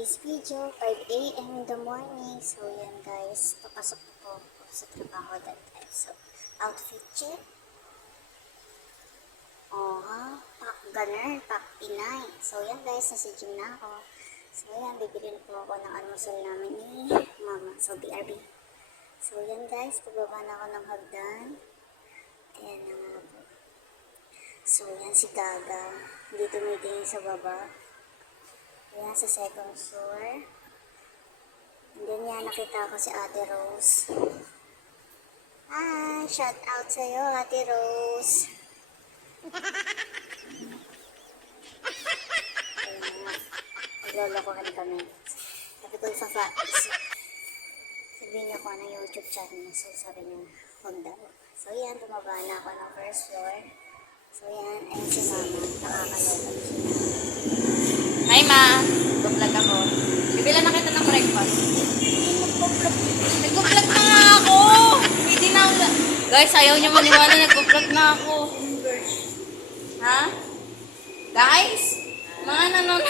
today's video, 5 a.m. in the morning. So, yan guys, papasok na po ako sa trabaho that time. So, outfit check. Pack gunner, pack Pinay. So, yan guys, nasa gym na ako. So, yan, bibili na po ako ng almusal namin ni Mama. So, BRB. So, yan guys, pagbaba na ako ng hagdan. Ayan na nga po. So, yan si Gaga. Hindi tumitingin sa baba. Ayan, sa second floor. And then yan, nakita ko si Ate Rose. Hi! Shout out sa'yo, Ate Rose. Ayan, naglolokohan kami. Sabi ko, sabihin niya ko ng YouTube channel. So, sabi niya, huwag daw. So, yan, tumaba na ako ng first floor. So, yan, ayun si Mama. Nakakaloka siya. Hi ma, nag-vlog ako. Bibila na kita ng breakfast. Nag-vlog na nga ako. Hindi na ako. Guys, ayaw niyo maniwala, nag-vlog na ako. Ha? Guys? Mga nanonood.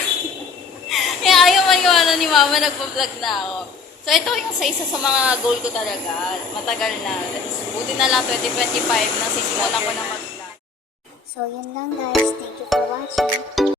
Kaya ayaw maniwala ni mama, nag-vlog na ako. So ito yung isa sa mga goal ko talaga. Matagal na. Buti na lang 2025 na sisimulan ko na mag-vlog. So, yun lang guys. Thank you for watching.